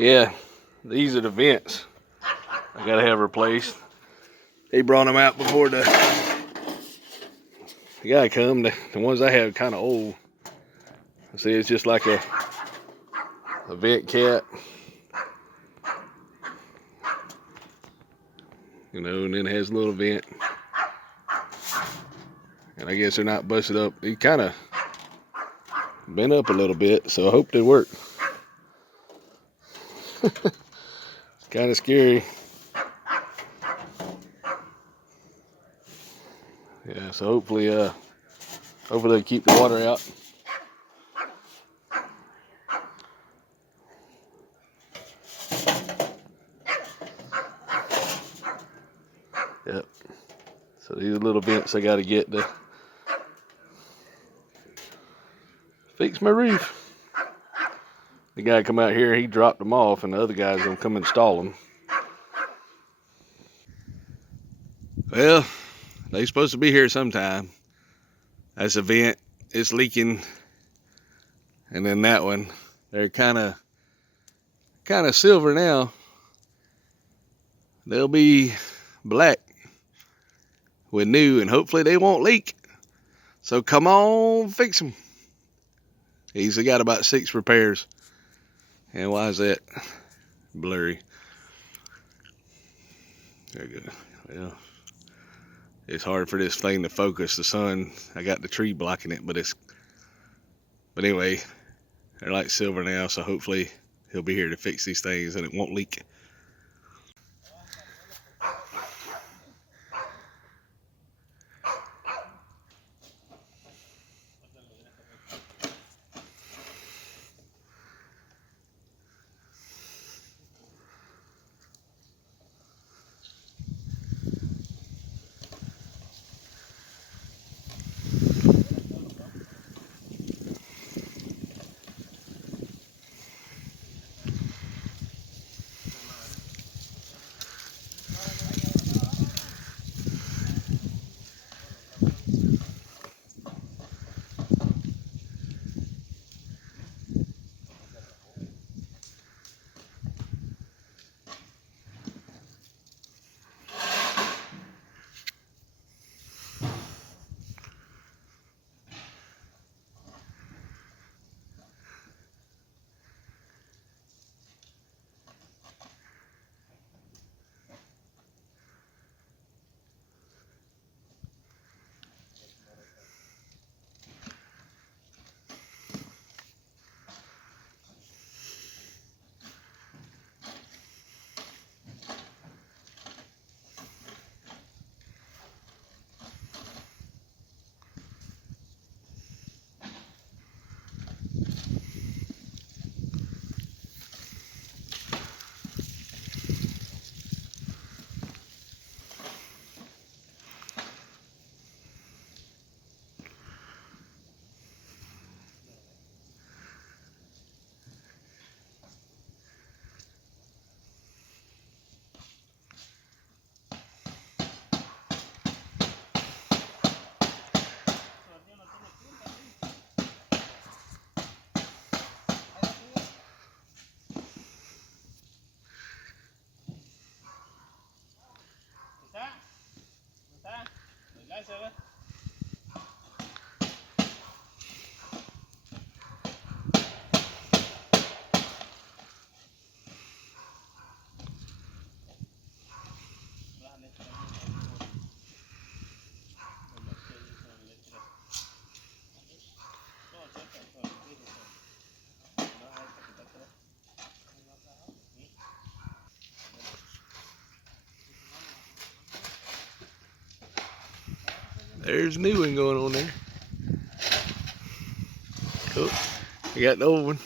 Yeah, these are the vents I gotta have replaced. They brought them out before the guy come. The ones I have kind of old. See, it's just like a vent cap, you know, and then it has a little vent. And I guess they're not busted up. They kind of bent up a little bit, so I hope they work. It's kind of scary. Yeah, so hopefully they keep the water out. Yep. So these little vents I got to get to fix my roof. The guy come out here, he dropped them off, and the other guy's gonna come install them. Well, they supposed to be here sometime. That's a vent. It's leaking, and then that one, they're kind of silver now. They'll be black when new, and hopefully they won't leak. So come on, fix them. He's got about 6 repairs. And why is that blurry? There you go. Well, it's hard for this thing to focus. The sun, I got the tree blocking it, but anyway, they're like silver now, so hopefully he'll be here to fix these things and it won't leak. There's a new one going on there. Cool. We got the old one.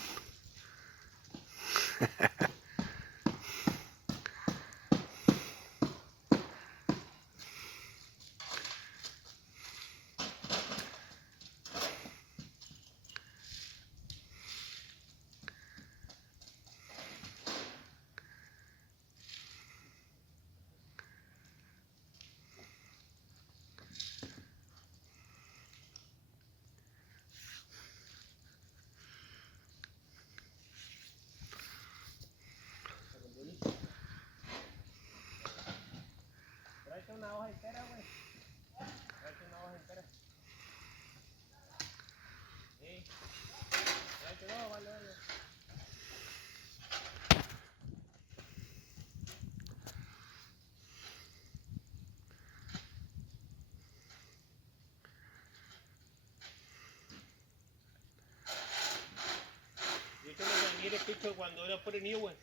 fue cuando era put a new one.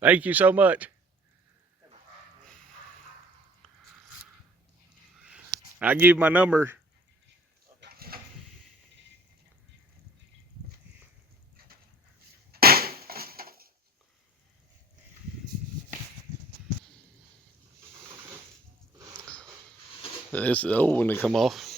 Thank you so much. I give my number. This is the old one to come off.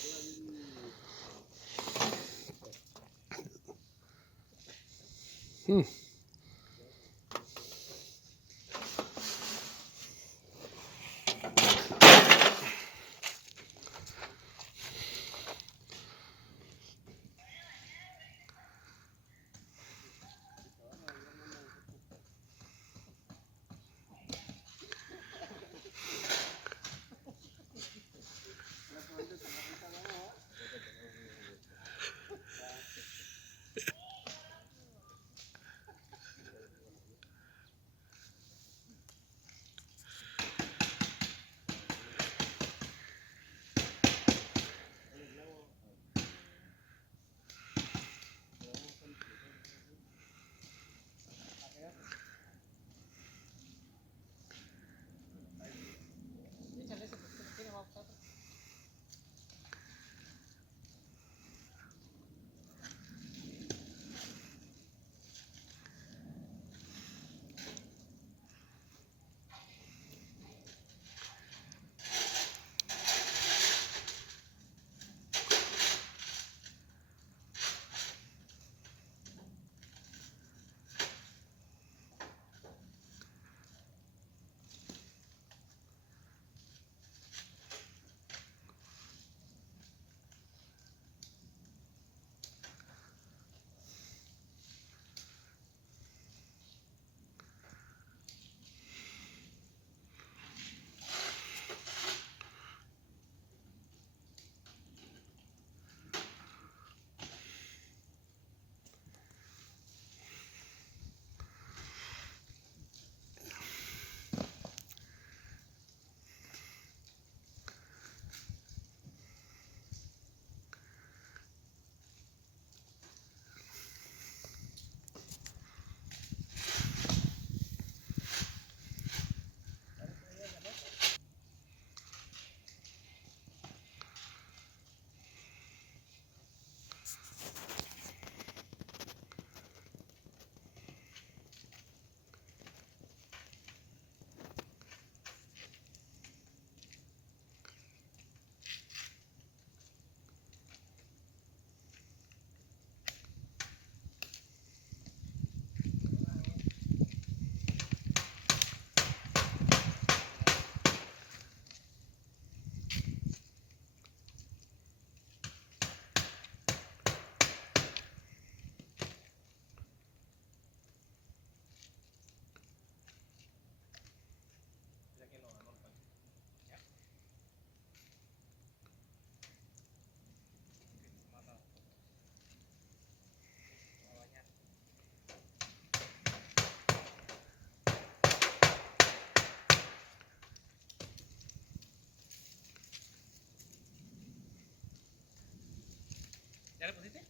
¿Ya le pusiste?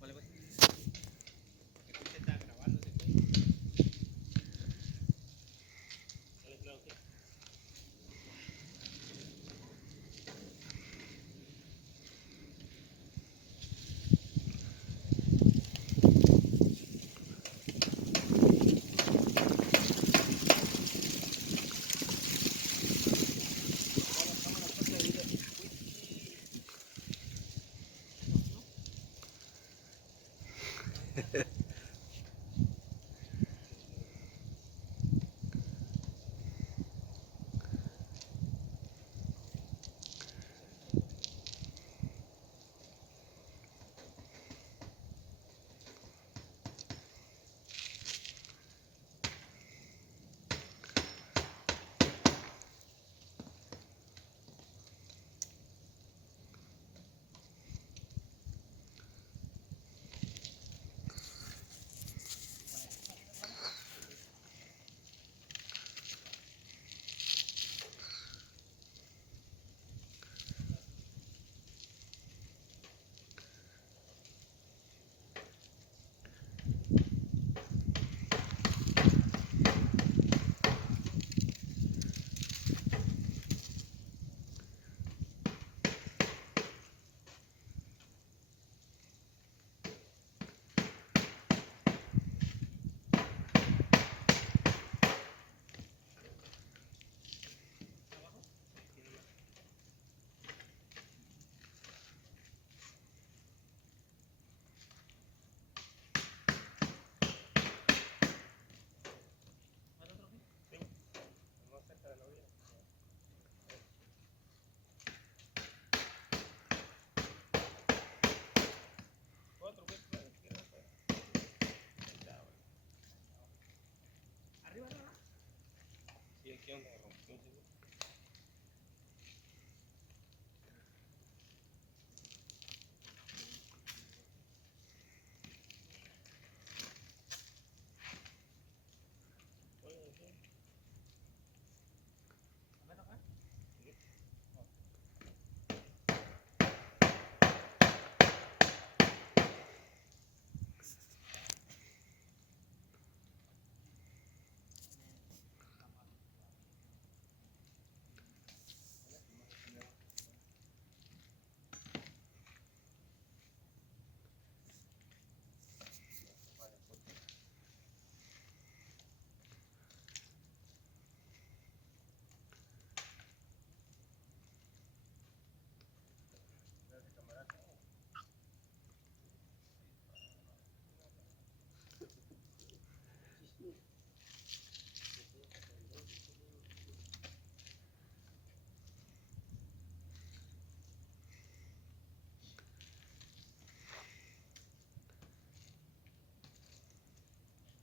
Vale, pues. Este está grabando, Dale, claro, sí. ¿Qué onda? Rompió un seguro.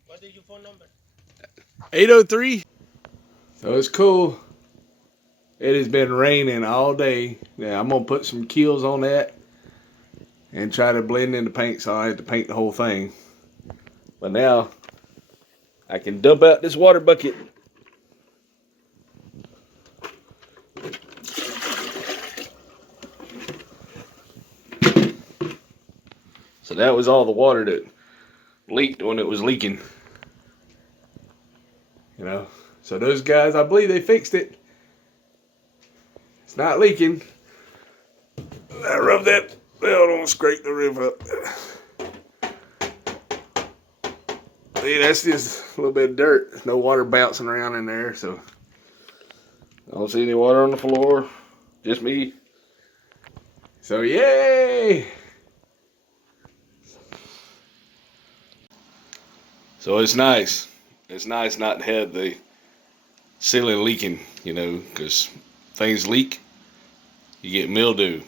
What is your phone number? 803. So it's cool. It has been raining all day. Now I'm gonna put some keels on that and try to blend in the paint, so I have to paint the whole thing. But now I can dump out this water bucket. So that was all the water that leaked when it was leaking. You know, so those guys, I believe they fixed it. It's not leaking. I rub that belt on, scrape the roof up. See, that's just a little bit of dirt. There's no water bouncing around in there, so I don't see any water on the floor. Just me. So yay! So it's nice. It's nice not to have the ceiling leaking, you know, because things leak, you get mildew.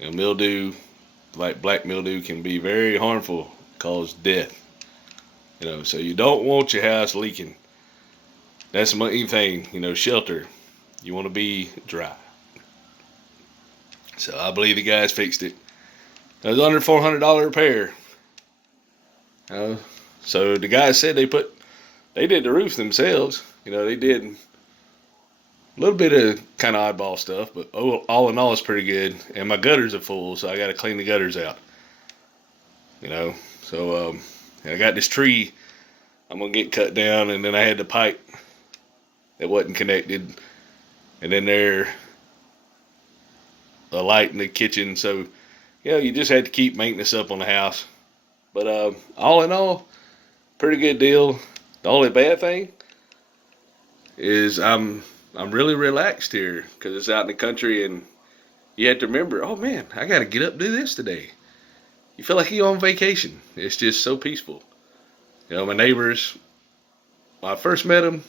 And mildew, like black mildew, can be very harmful, cause death. You know, so you don't want your house leaking. That's the main thing, you know, shelter. You want to be dry. So I believe the guys fixed it. It was under $400 repair. So the guys said they did the roof themselves. You know, they did a little bit of kind of oddball stuff, but all in all, it's pretty good. And my gutters are full, so I got to clean the gutters out. You know, so and I got this tree I'm gonna get cut down, and then I had the pipe that wasn't connected, and then there a light in the kitchen. So, you know, you just had to keep maintenance up on the house. But all in all, pretty good deal. The only bad thing is I'm really relaxed here because it's out in the country, and you have to remember, oh man, I got to get up and do this today. You feel like you're on vacation. It's just so peaceful. You know, my neighbors, when I first met them,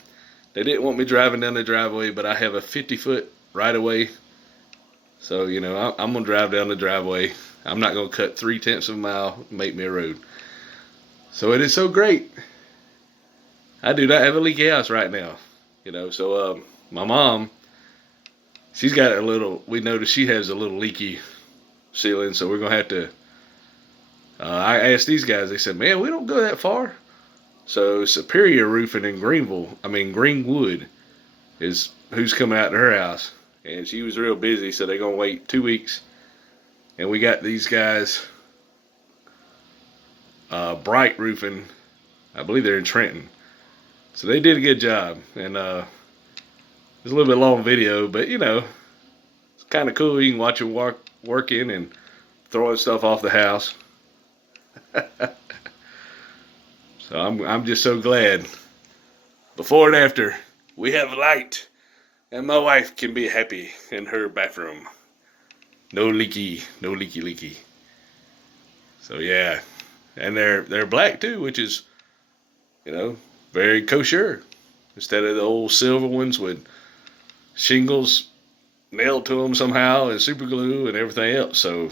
they didn't want me driving down the driveway, but I have a 50-foot right of way. So, you know, I'm going to drive down the driveway. I'm not going to cut 3/10 of a mile and make me a road. So it is so great. I do not have a leaky house right now. You know, so my mom, she's got a little, we noticed she has a little leaky ceiling, so we're going to have to, I asked these guys, they said, man, we don't go that far. So Superior Roofing in Greenwood is who's coming out to her house. And she was real busy, so they're going to wait 2 weeks. And we got these guys, Bright Roofing, I believe they're in Trenton. So they did a good job. And it's a little bit long video, but you know, it's kind of cool. You can watch them working and throwing stuff off the house. So I'm just so glad. Before and after, we have light, and my wife can be happy in her bathroom. No leaky. So yeah, and they're black too, which is, you know, very kosher. Instead of the old silver ones with shingles nailed to them somehow and super glue and everything else. So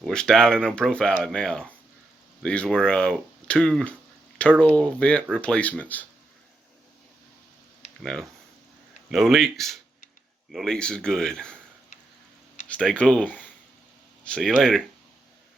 we're styling them profiling now. These were 2 turtle vent replacements. You know, no leaks. No leaks is good. Stay cool. See you later.